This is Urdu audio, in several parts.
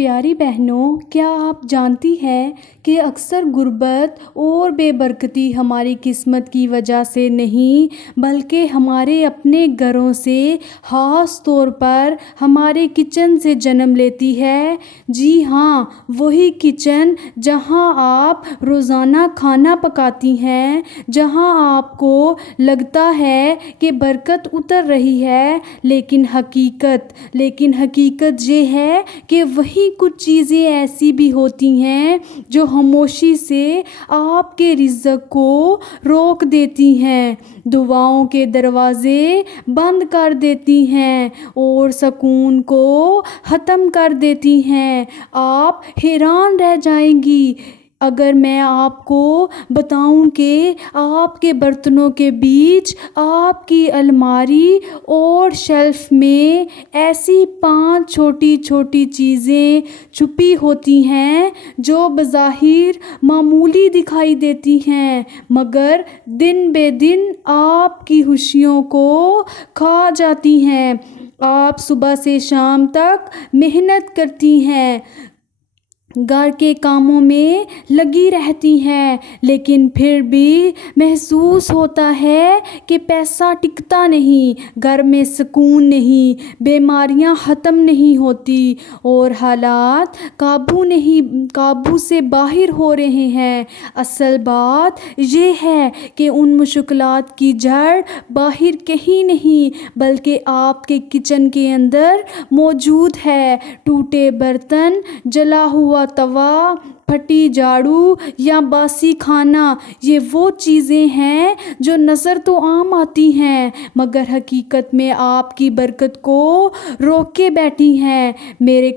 پیاری بہنوں، کیا آپ جانتی ہیں کہ اکثر غربت اور بے برکتی ہماری قسمت کی وجہ سے نہیں بلکہ ہمارے اپنے گھروں سے، خاص طور پر ہمارے کچن سے جنم لیتی ہے؟ جی ہاں، وہی کچن جہاں آپ روزانہ کھانا پکاتی ہیں، جہاں آپ کو لگتا ہے کہ برکت اتر رہی ہے، لیکن حقیقت یہ ہے کہ وہی کچھ چیزیں ایسی بھی ہوتی ہیں جو خاموشی سے آپ کے رزق کو روک دیتی ہیں، دعاؤں کے دروازے بند کر دیتی ہیں اور سکون کو ختم کر دیتی ہیں۔ آپ حیران رہ جائیں گی اگر میں آپ کو بتاؤں کہ آپ کے برتنوں کے بیچ، آپ کی الماری اور شیلف میں ایسی 5 چھوٹی چھوٹی چیزیں چھپی ہوتی ہیں جو بظاہر معمولی دکھائی دیتی ہیں، مگر دن بے دن آپ کی خوشیوں کو کھا جاتی ہیں۔ آپ صبح سے شام تک محنت کرتی ہیں، گھر کے کاموں میں لگی رہتی ہیں، لیکن پھر بھی محسوس ہوتا ہے کہ پیسہ ٹکتا نہیں، گھر میں سکون نہیں، بیماریاں ختم نہیں ہوتی اور حالات قابو سے باہر ہو رہے ہیں۔ اصل بات یہ ہے کہ ان مشکلات کی جڑ باہر کہیں نہیں بلکہ آپ کے کچن کے اندر موجود ہے۔ ٹوٹے برتن، جلا ہوا توا، پھٹی جھاڑو یا باسی کھانا، یہ وہ چیزیں ہیں جو نظر تو عام آتی ہیں مگر حقیقت میں آپ کی برکت کو روکے بیٹھی ہیں۔ میرے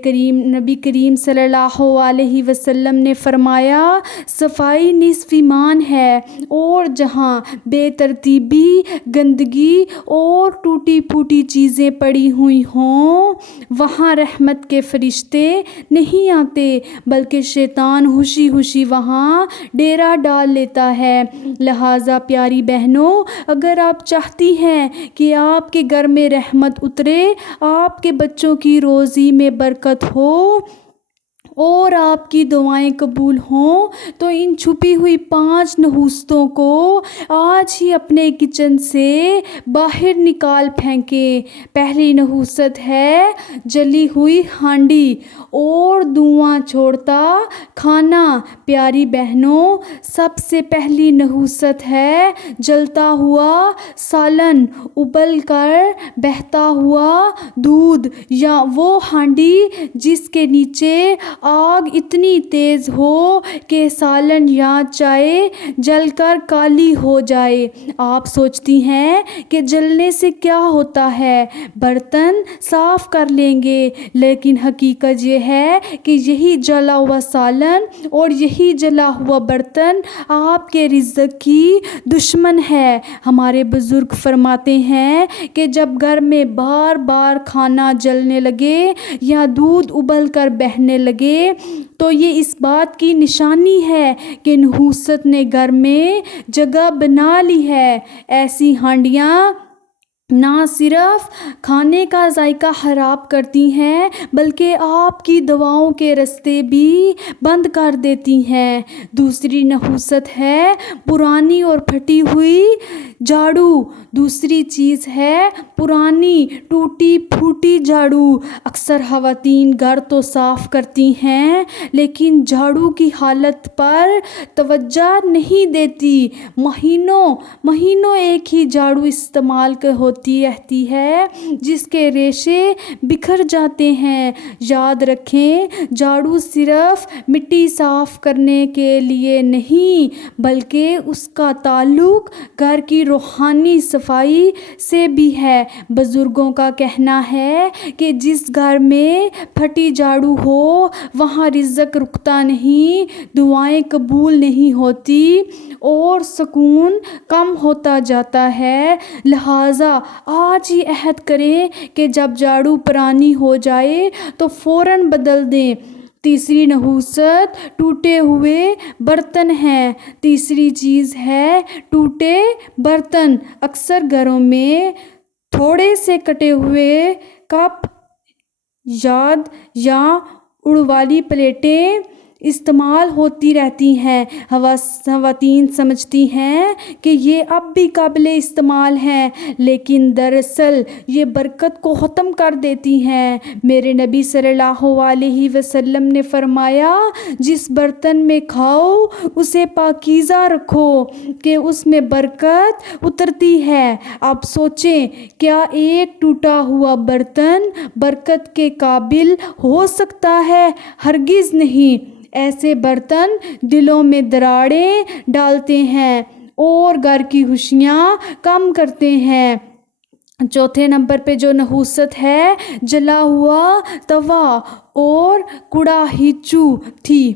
نبی کریم صلی اللہ علیہ وسلم نے فرمایا، صفائی نصف ایمان ہے، اور جہاں بے ترتیبی، گندگی اور ٹوٹی پھوٹی چیزیں پڑی ہوئی ہوں وہاں رحمت کے فرشتے نہیں آتے بلکہ شیطان خوشی خوشی وہاں ڈیرا ڈال لیتا ہے۔ لہٰذا پیاری بہنوں، اگر آپ چاہتی ہیں کہ آپ کے گھر میں رحمت اترے، آپ کے بچوں کی روزی میں برکت ہو اور آپ کی دعائیں قبول ہوں تو ان چھپی ہوئی 5 نحوستوں کو آج ہی اپنے کچن سے باہر نکال پھینکیں۔ پہلی نحوست ہے جلی ہوئی ہانڈی اور دھواں چھوڑتا کھانا۔ پیاری بہنوں، سب سے پہلی نحوست ہے جلتا ہوا سالن، ابل کر بہتا ہوا دودھ، یا وہ ہانڈی جس کے نیچے آگ اتنی تیز ہو کہ سالن یا چائے جل کر کالی ہو جائے۔ آپ سوچتی ہیں کہ جلنے سے کیا ہوتا ہے، برتن صاف کر لیں گے، لیکن حقیقت یہ ہے کہ یہی جلا ہوا سالن اور یہی جلا ہوا برتن آپ کے رزق کی دشمن ہے۔ ہمارے بزرگ فرماتے ہیں کہ جب گھر میں بار بار کھانا جلنے لگے یا دودھ ابل کر بہنے لگے تو یہ اس بات کی نشانی ہے کہ نحوست نے گھر میں جگہ بنا لی ہے۔ ایسی ہانڈیاں نہ صرف کھانے کا ذائقہ خراب کرتی ہیں بلکہ آپ کی دعاؤں کے راستے بھی بند کر دیتی ہیں۔ دوسری نحوست ہے پرانی اور پھٹی ہوئی جھاڑو۔ دوسری چیز ہے پرانی ٹوٹی پھوٹی جھاڑو۔ اکثر خواتین گھر تو صاف کرتی ہیں لیکن جھاڑو کی حالت پر توجہ نہیں دیتی۔ مہینوں ایک ہی جھاڑو استعمال ہوتی رہتی ہے جس کے ریشے بکھر جاتے ہیں۔ یاد رکھیں، جھاڑو صرف مٹی صاف کرنے کے لیے نہیں بلکہ اس کا تعلق گھر کی روحانی صفائی سے بھی ہے۔ بزرگوں کا کہنا ہے کہ جس گھر میں پھٹی جھاڑو ہو وہاں رزق رکتا نہیں، دعائیں قبول نہیں ہوتی اور سکون کم ہوتا جاتا ہے۔ لہٰذا آج ہی عہد کریں کہ جب جھاڑو پرانی ہو جائے تو فوراً بدل دیں۔ تیسری نحوست ٹوٹے ہوئے برتن ہے۔ تیسری چیز ہے ٹوٹے برتن۔ اکثر گھروں میں تھوڑے سے کٹے ہوئے کپ یا اڑ والی پلیٹیں استعمال ہوتی رہتی ہیں۔ خواتین سمجھتی ہیں کہ یہ اب بھی قابل استعمال ہیں، لیکن دراصل یہ برکت کو ختم کر دیتی ہیں۔ میرے نبی صلی اللہ علیہ وسلم نے فرمایا، جس برتن میں کھاؤ اسے پاکیزہ رکھو کہ اس میں برکت اترتی ہے۔ اب سوچیں، کیا ایک ٹوٹا ہوا برتن برکت کے قابل ہو سکتا ہے؟ ہرگز نہیں۔ ایسے برتن دلوں میں دراڑیں ڈالتے ہیں اور گھر کی خوشیاں کم کرتے ہیں۔ چوتھے نمبر پہ جو نحوست ہے، جلا ہوا توا اور کڑاہیچو تھی۔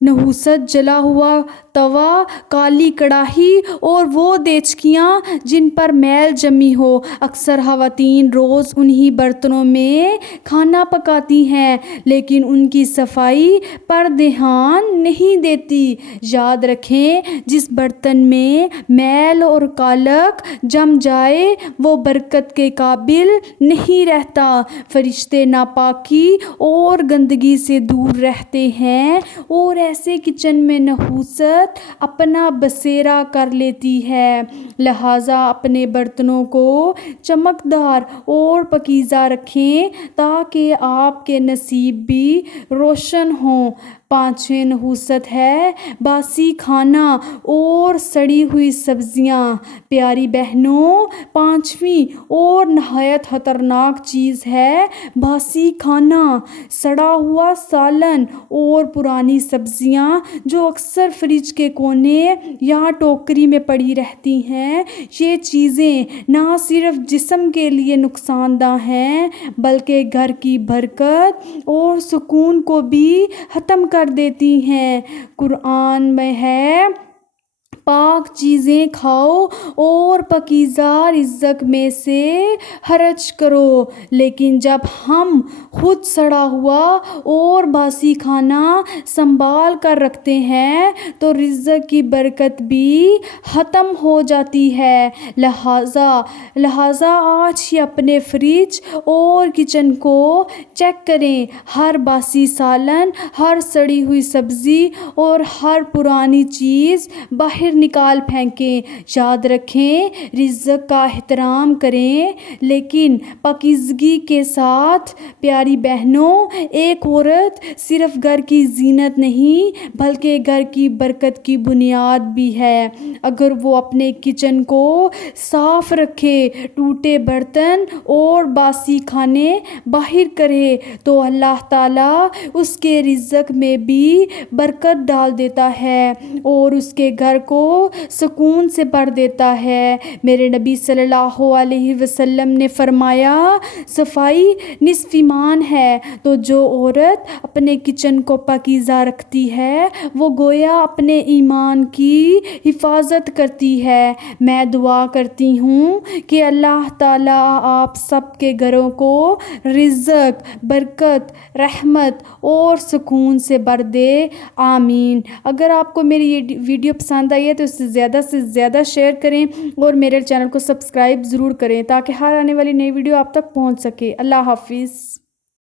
نحوست، جلا ہوا توا، کالی کڑاہی اور وہ دیچکیاں جن پر میل جمی ہو۔ اکثر خواتین روز انہی برتنوں میں کھانا پکاتی ہیں، لیکن ان کی صفائی پر دھیان نہیں دیتی۔ یاد رکھیں، جس برتن میں میل اور کالک جم جائے وہ برکت کے قابل نہیں رہتا۔ فرشتے ناپاکی اور گندگی سے دور رہتے ہیں اور ایسے کچن میں نحوست اپنا بسیرا کر لیتی ہے۔ لہٰذا اپنے برتنوں کو چمکدار اور پاکیزہ رکھیں تاکہ آپ کے نصیب بھی روشن ہوں۔ پانچویں نحوست ہے باسی کھانا اور سڑی ہوئی سبزیاں۔ پیاری بہنوں، پانچویں اور نہایت خطرناک چیز ہے باسی کھانا، سڑا ہوا سالن اور پرانی سبزیاں جو اکثر فریج کے کونے یا ٹوکری میں پڑی رہتی ہیں۔ یہ چیزیں نہ صرف جسم کے لیے نقصان دہ ہیں بلکہ گھر کی برکت اور سکون کو بھی ختم کر دیتی ہیں۔ قرآن میں ہے، پاک چیزیں کھاؤ اور پاکیزہ رزق میں سے خرچ کرو۔ لیکن جب ہم خود سڑا ہوا اور باسی کھانا سنبھال کر رکھتے ہیں تو رزق کی برکت بھی ختم ہو جاتی ہے۔ لہٰذا آج ہی اپنے فریج اور کچن کو چیک کریں۔ ہر باسی سالن، ہر سڑی ہوئی سبزی اور ہر پرانی چیز باہر نکال پھینکیں۔ یاد رکھیں، رزق کا احترام کریں لیکن پاکیزگی کے ساتھ۔ پیاری بہنوں، ایک عورت صرف گھر کی زینت نہیں بلکہ گھر کی برکت کی بنیاد بھی ہے۔ اگر وہ اپنے کچن کو صاف رکھے، ٹوٹے برتن اور باسی کھانے باہر کرے تو اللہ تعالیٰ اس کے رزق میں بھی برکت ڈال دیتا ہے اور اس کے گھر کو سکون سے بھر دیتا ہے۔ میرے نبی صلی اللہ علیہ وسلم نے فرمایا، صفائی نصف ایمان ہے۔ تو جو عورت اپنے کچن کو پاکیزہ رکھتی ہے وہ گویا اپنے ایمان کی حفاظت کرتی ہے۔ میں دعا کرتی ہوں کہ اللہ تعالیٰ آپ سب کے گھروں کو رزق، برکت، رحمت اور سکون سے بھر دے، آمین۔ اگر آپ کو میری یہ ویڈیو پسند آئی ہے تو اسے زیادہ سے زیادہ شیئر کریں اور میرے چینل کو سبسکرائب ضرور کریں تاکہ ہر آنے والی نئی ویڈیو آپ تک پہنچ سکے۔ اللہ حافظ۔